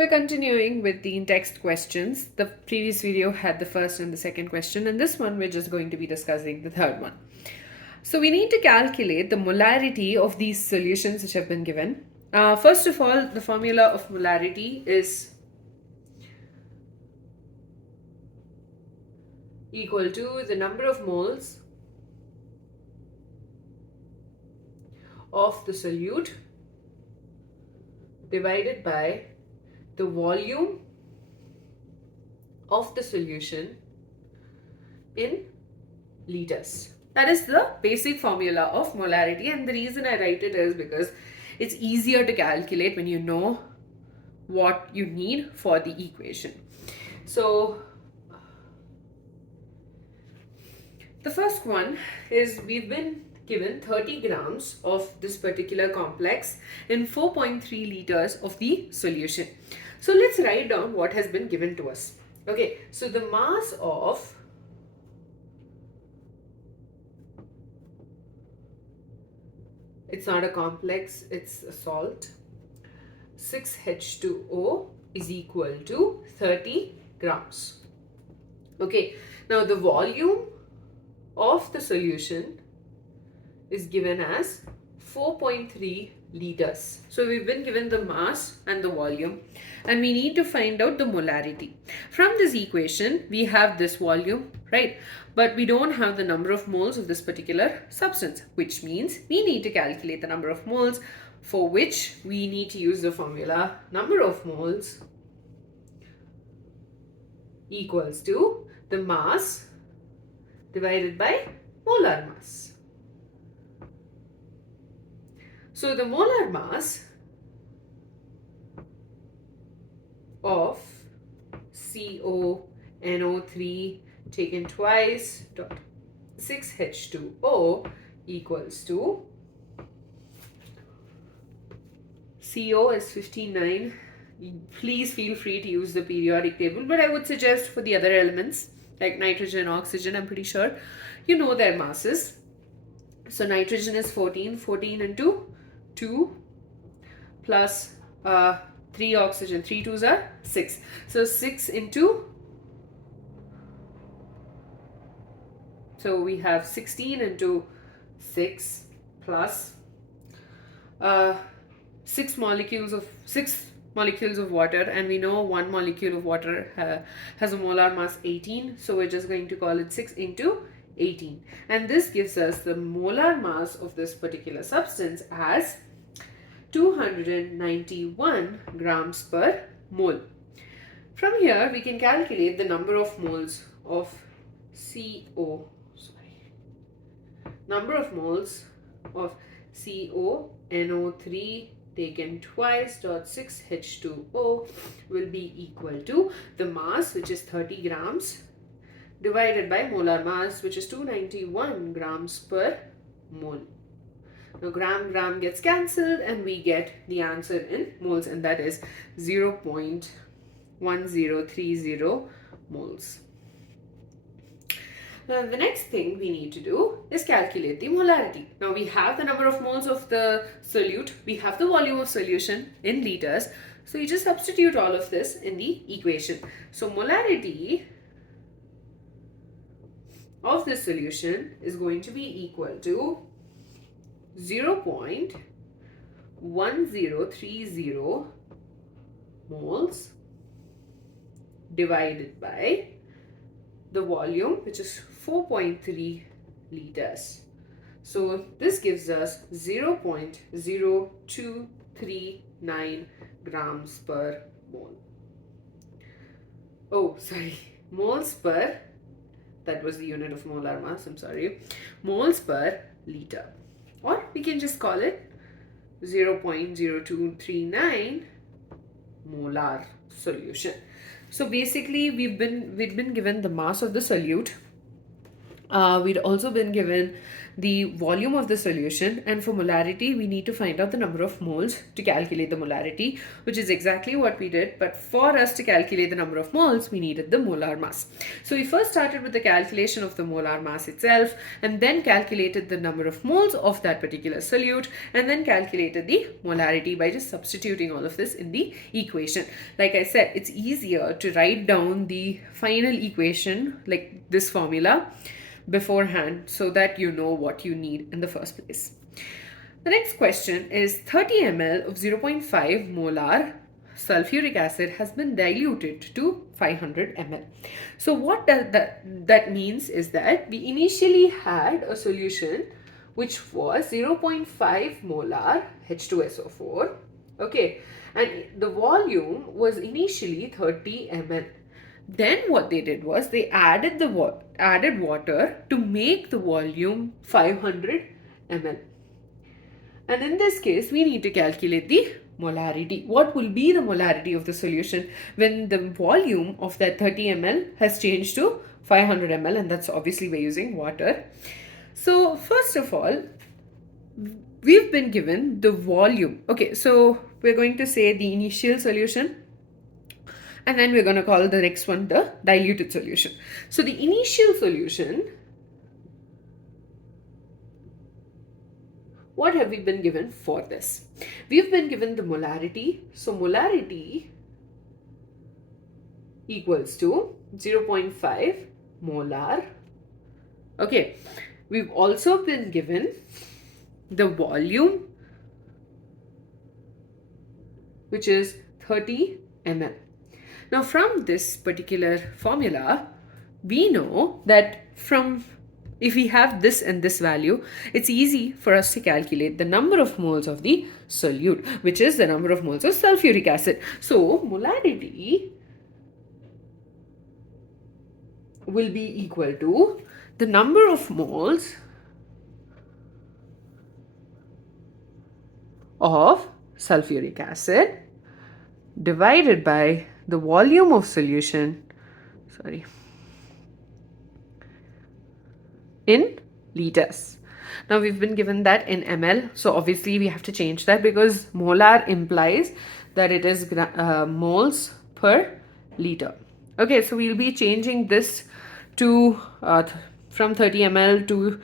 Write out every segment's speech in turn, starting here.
We're continuing with the Intext questions. The previous video had the first and the second question, and this one we're just going to be discussing the third one. So we need to calculate the molarity of these solutions which have been given. First of all, the formula of molarity is equal to the number of moles of the solute divided by the volume of the solution in liters. That is the basic formula of molarity, and the reason I write it is because it's easier to calculate when you know what you need for the equation. So the first one is we've been given 30 grams of this particular complex in 4.3 liters of the solution. So let's write down what has been given to us. Okay, so the mass of it's not a complex, it's a salt, 6H2O is equal to 30 grams. Okay, now the volume of the solution is given as 4.3 liters. So we've been given the mass and the volume, and we need to find out the molarity. From this equation, we have this volume, right? But we don't have the number of moles of this particular substance, which means we need to calculate the number of moles, for which we need to use the formula number of moles equals to the mass divided by molar mass. So the molar mass of CONO3 taken twice dot 6H2O equals to CO is 59. Please feel free to use the periodic table, but I would suggest for the other elements like nitrogen, oxygen, I'm pretty sure you know their masses. So nitrogen is 14 into 2 plus 3 oxygen, 3 2s are 6. So 6 into, so we have 16 into 6 plus 6 molecules of water, and we know 1 molecule of water has a molar mass 18, so we're just going to call it 6 into 18, and this gives us the molar mass of this particular substance as 291 grams per mole. From here we can calculate the number of moles of number of moles of CONO3 taken twice dot 6H2O will be equal to the mass, which is 30 grams, divided by molar mass, which is 291 grams per mole. Now gram gets cancelled and we get the answer in moles, and that is 0.1030 moles. Now the next thing we need to do is calculate the molarity. Now we have the number of moles of the solute, we have the volume of solution in liters, so you just substitute all of this in the equation. So molarity of this solution is going to be equal to 0.1030 moles divided by the volume, which is 4.3 liters. So this gives us 0.0239 grams per mole. Oh, sorry, moles per, that was the unit of molar mass, I'm sorry, moles per liter. Or we can just call it 0.0239 molar solution. So basically we've been given the mass of the solute We'd also been given the volume of the solution, and for molarity we need to find out the number of moles to calculate the molarity, which is exactly what we did. But for us to calculate the number of moles, we needed the molar mass. So we first started with the calculation of the molar mass itself, and then calculated the number of moles of that particular solute, and then calculated the molarity by just substituting all of this in the equation. Like I said, it's easier to write down the final equation like this formula beforehand so that you know what you need in the first place. The next question is 30 ml of 0.5 molar sulfuric acid has been diluted to 500 ml. So what does that means is that we initially had a solution which was 0.5 molar H₂SO₄, okay, and the volume was initially 30 ml. Then what they did was they added water to make the volume 500 ml. And in this case, we need to calculate the molarity. What will be the molarity of the solution when the volume of that 30 ml has changed to 500 ml, and that's obviously we're using water. So first of all, we've been given the volume. Okay, so we're going to say the initial solution, and then we're going to call the next one the diluted solution. So the initial solution, what have we been given for this? We've been given the molarity. So molarity equals to 0.5 molar. Okay, we've also been given the volume, which is 30 ml. Now from this particular formula, we know that if we have this and this value, it's easy for us to calculate the number of moles of the solute, which is the number of moles of sulfuric acid. So molarity will be equal to the number of moles of sulfuric acid divided by the volume of solution, in liters. Now we've been given that in ml, so obviously we have to change that because molar implies that it is moles per liter. Okay, so we'll be changing this to from 30 ml to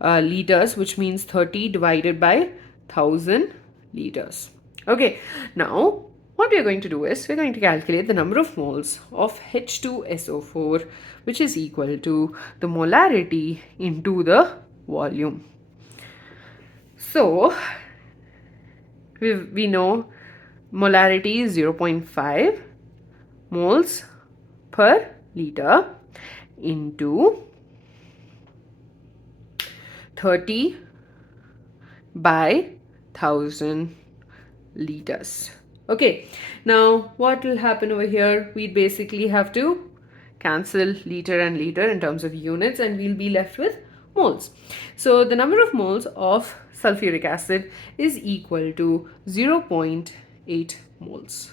liters, which means 30 divided by 1000 liters. Okay, now what we are going to do is we're going to calculate the number of moles of H₂SO₄, which is equal to the molarity into the volume. So we know molarity is 0.5 moles per liter into 30 by 1000 liters. Okay, now what will happen over here? We basically have to cancel liter and liter in terms of units, and we'll be left with moles. So the number of moles of sulfuric acid is equal to 0.8 moles.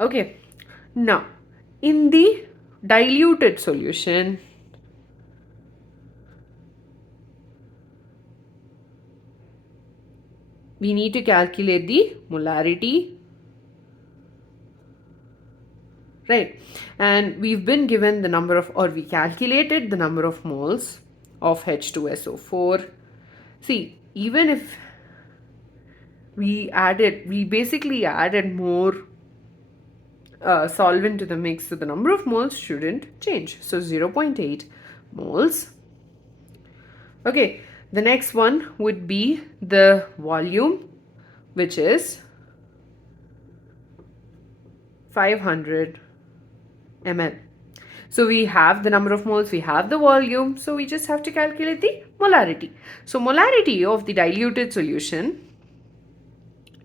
Okay, now in the diluted solution, we need to calculate the molarity, right? And we've been given the number of, or we calculated the number of moles of H₂SO₄. See, even if we basically added more solvent to the mix, so the number of moles shouldn't change. So 0.8 moles. Okay, the next one would be the volume, which is 500 ml. So we have the number of moles, we have the volume, so we just have to calculate the molarity. So molarity of the diluted solution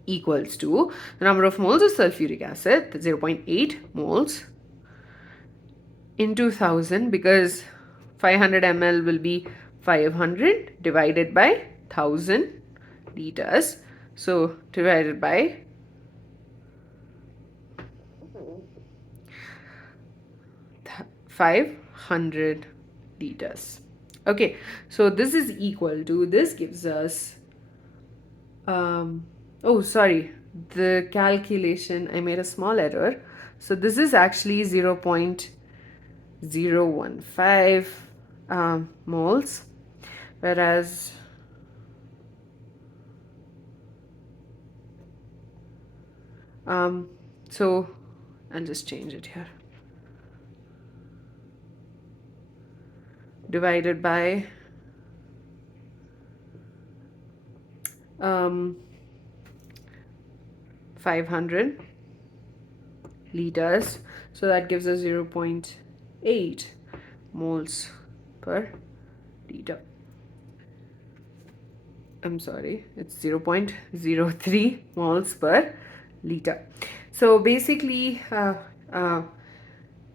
equals to the number of moles of sulfuric acid, 0.8 moles, into 1000, because 500 ml will be 500 divided by 1000 liters. So divided by 500 liters. Okay, so this is equal to, this gives us, oh sorry, the calculation, I made a small error. So this is actually 0.015 moles, whereas so I'll just change it here, divided by 500 liters, so that gives us 0.8 moles per liter. I'm sorry, it's 0.03 moles per liter. So basically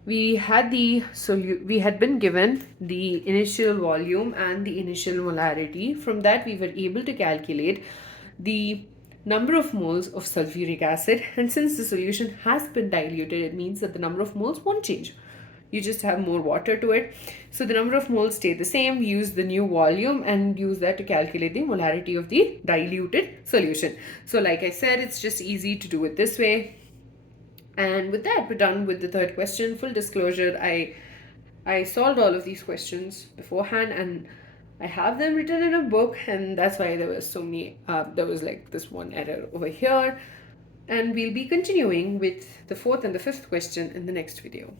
we had been given the initial volume and the initial molarity. From that we were able to calculate the number of moles of sulfuric acid, and since the solution has been diluted, it means that the number of moles won't change. You just have more water to it, so the number of moles stay the same. We use the new volume and use that to calculate the molarity of the diluted solution. So like I said, it's just easy to do it this way. And with that, we're done with the third question. Full disclosure, I solved all of these questions beforehand, and I have them written in a book, and that's why there was so many, there was like this one error over here. And we'll be continuing with the fourth and the fifth question in the next video.